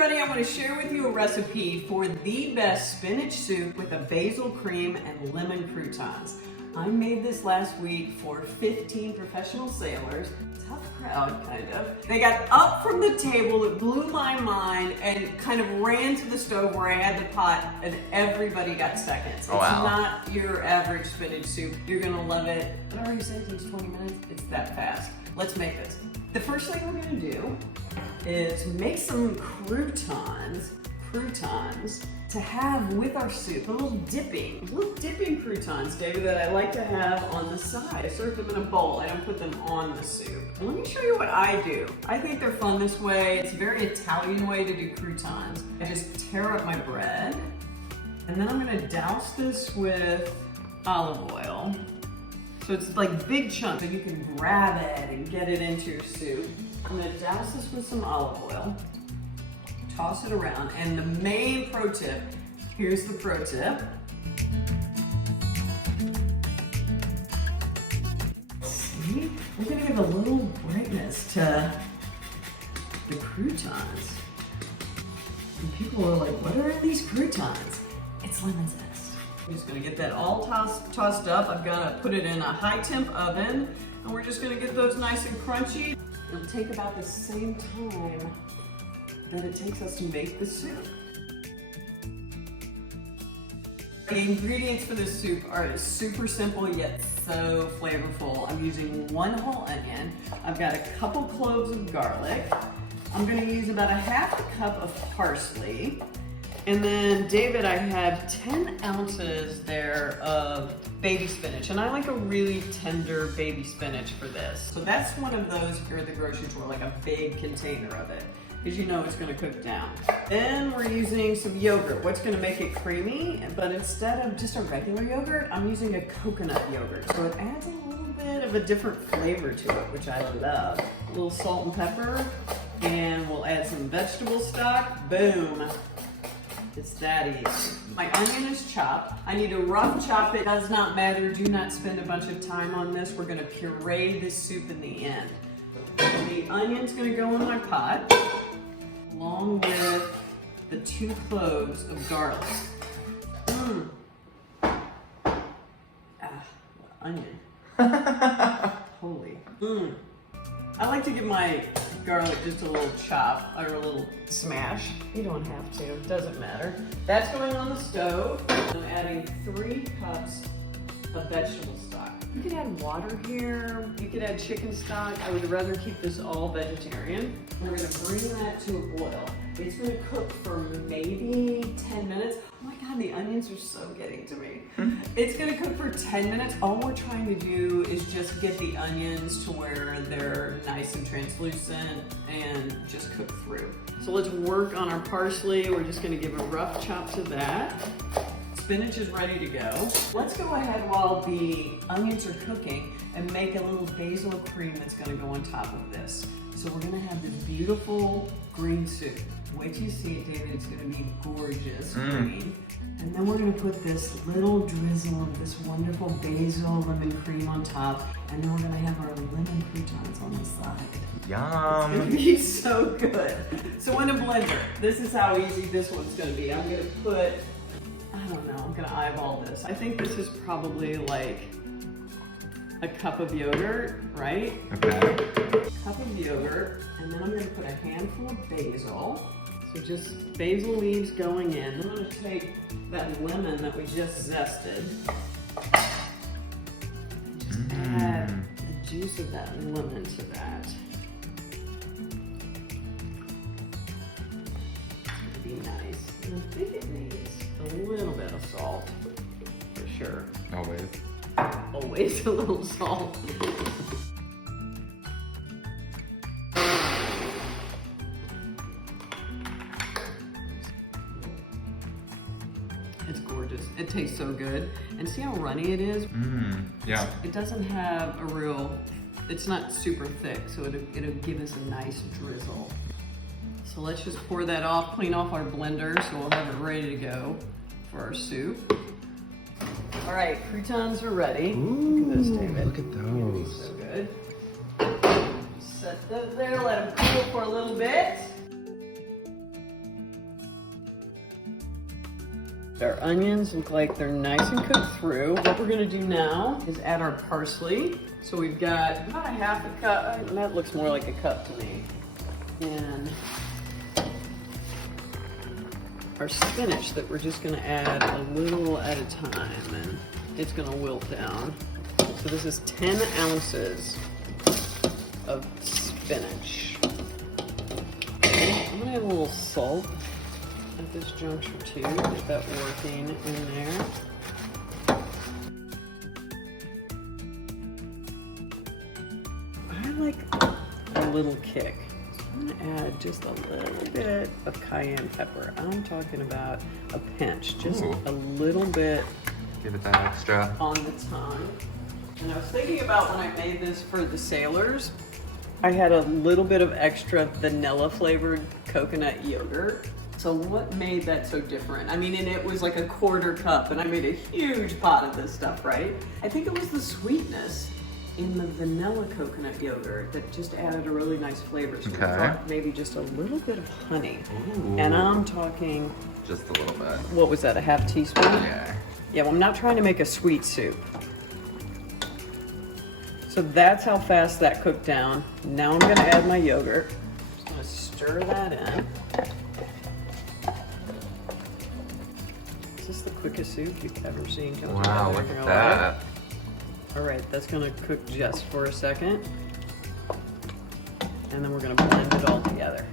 everybody, I'm going to share with you a recipe for the best spinach soup with a basil cream and lemon croutons. I made this last week for 15 professional sailors. Tough crowd, kind of. They got up from the table, it blew my mind, and kind of ran to the stove where I had the pot, and everybody got seconds. Oh, wow. It's not your average spinach soup. You're going to love it. I already said it takes 20 minutes. It's that fast. Let's make this. The first thing we're going to do is make some croutons to have with our soup. Little dipping croutons, David, that I like to have on the side. I serve them in a bowl. I don't put them on the soup. And let me show you what I do. I think they're fun this way. It's a very Italian way to do croutons. I just tear up my bread, and then I'm going to douse this with olive oil. So it's like big chunks, so you can grab it and get it into your soup. I'm gonna douse this with some olive oil, toss it around, and the main pro tip, here's the pro tip. See, we're gonna give a little brightness to the croutons. And people are like, what are these croutons? It's lemon zest. I'm just gonna get that all tossed up. I've gotta put it in a high temp oven, and we're just gonna get those nice and crunchy. It'll take about the same time that it takes us to make the soup. The ingredients for this soup are super simple yet so flavorful. I'm using 1 whole onion. I've got a couple cloves of garlic. I'm gonna use about a half a cup of parsley. And then, David, I have 10 ounces there of baby spinach. And I like a really tender baby spinach for this. So that's one of those if you're at the grocery store, like a big container of it, because you know it's gonna cook down. Then we're using some yogurt. What's gonna make it creamy? But instead of just a regular yogurt, I'm using a coconut yogurt. So it adds a little bit of a different flavor to it, which I love. A little salt and pepper, and we'll add some vegetable stock. Boom. It's that easy. My onion is chopped. I need to rough chop it. Does not matter. Do not spend a bunch of time on this. We're gonna puree this soup in the end. The onion's gonna go in my pot, along with the 2 cloves of garlic. Onion. Holy. I like to give my garlic just a little chop or a little smash. You don't have to, it doesn't matter. That's going on the stove. I'm adding 3 cups of vegetable stock. You could add water here. You could add chicken stock. I would rather keep this all vegetarian. We're gonna bring that to a boil. It's gonna cook for maybe 10 minutes. Oh my God, the onions are so getting to me. It's gonna cook for 10 minutes. All we're trying to do is just get the onions to where they're nice and translucent and just cook through. So let's work on our parsley. We're just gonna give a rough chop to that. Spinach is ready to go. Let's go ahead while the onions are cooking and make a little basil cream that's gonna go on top of this. So we're gonna have this beautiful green soup. Wait till you see it, David, it's gonna be gorgeous green. And then we're gonna put this little drizzle of this wonderful basil lemon cream on top, and then we're gonna have our lemon croutons on the side. Yum! It's gonna be so good. So in a blender, this is how easy this one's gonna be. I'm gonna put, I don't know, I'm gonna eyeball this. I think this is probably like a cup of yogurt, right? Okay. Cup of yogurt, and then I'm gonna put a handful of basil. So just basil leaves going in. I'm gonna take that lemon that we just zested. Just add the juice of that lemon to that. It's gonna be nice. And I think it needs a little bit of salt, for sure. Always a little salt. It's gorgeous. It tastes so good. And see how runny it is? Yeah. It doesn't have a real, it's not super thick, so it'll give us a nice drizzle. So let's just pour that off, clean off our blender so we'll have it ready to go for our soup. All right, croutons are ready. Ooh, look at this, David. Look at those. So good. Set those there, let them cool for a little bit. Our onions look like they're nice and cooked through. What we're gonna do now is add our parsley. So we've got about a half a cup. That looks more like a cup to me. And our spinach that we're just gonna add a little at a time, and it's gonna wilt down. So this is 10 ounces of spinach. I'm gonna add a little salt at this juncture too, get that working in there. I like a little kick. So I'm gonna add just a little bit of cayenne pepper. I'm talking about a pinch, just a little bit. Give it that extra. On the tongue. And I was thinking about when I made this for the sailors, I had a little bit of extra vanilla flavored coconut yogurt. So what made that so different? I mean, and it was like a quarter cup, and I made a huge pot of this stuff, right? I think it was the sweetness in the vanilla coconut yogurt that just added a really nice flavor. So I thought maybe just a little bit of honey. Ooh. And I'm talking... Just a little bit. What was that, a half teaspoon? Yeah. Yeah, well, I'm not trying to make a sweet soup. So that's how fast that cooked down. Now I'm gonna add my yogurt. Just gonna stir that in. Is this the quickest soup you've ever seen come together? Wow, look at that. All right, that's gonna cook just for a second. And then we're gonna blend it all together.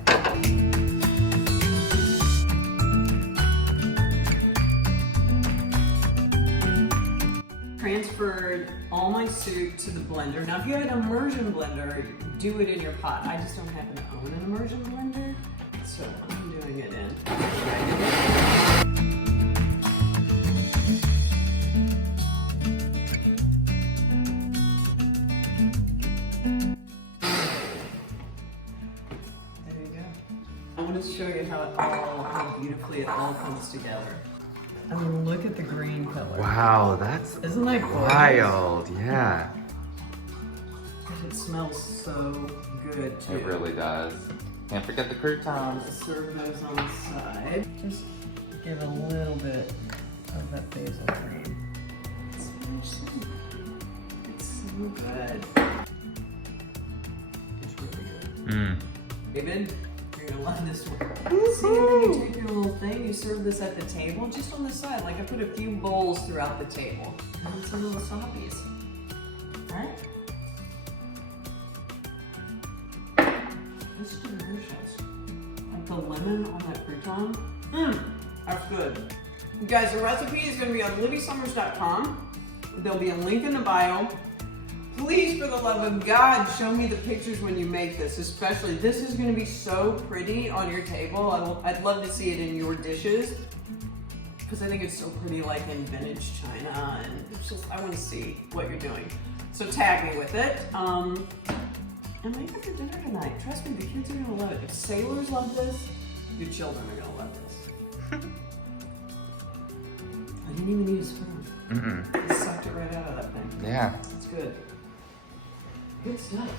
Transferred all my soup to the blender. Now, if you had an immersion blender, do it in your pot. I just don't happen to own an immersion blender, so I'm doing it in. There you go. I want to show you how beautifully it all comes together. I mean, look at the green color. Wow, that's Isn't that gorgeous? wild. Yeah. It smells so good too. It really does. Can't forget the croutons. Serve those on the side. Just give a little bit of that basil cream. Spinach soup. It's so good. It's really good. Mm. David, you're gonna love this one. See, and then you take your little thing, you serve this at the table, just on the side. Like I put a few bowls throughout the table. And some little soppies. Right? This is delicious. Like the lemon on that crouton. That's good. You guys, the recipe is gonna be on libbysummers.com. There'll be a link in the bio. Please, for the love of God, show me the pictures when you make this, especially. This is gonna be so pretty on your table. I'd love to see it in your dishes, because I think it's so pretty, like in vintage China, and it's just, I wanna see what you're doing. So tag me with it. And make it for dinner tonight. Trust me, the kids are gonna love it. If sailors love this, your children are gonna love this. I didn't even need a spoon. I sucked it right out of that thing. Yeah. It's good. Good stuff.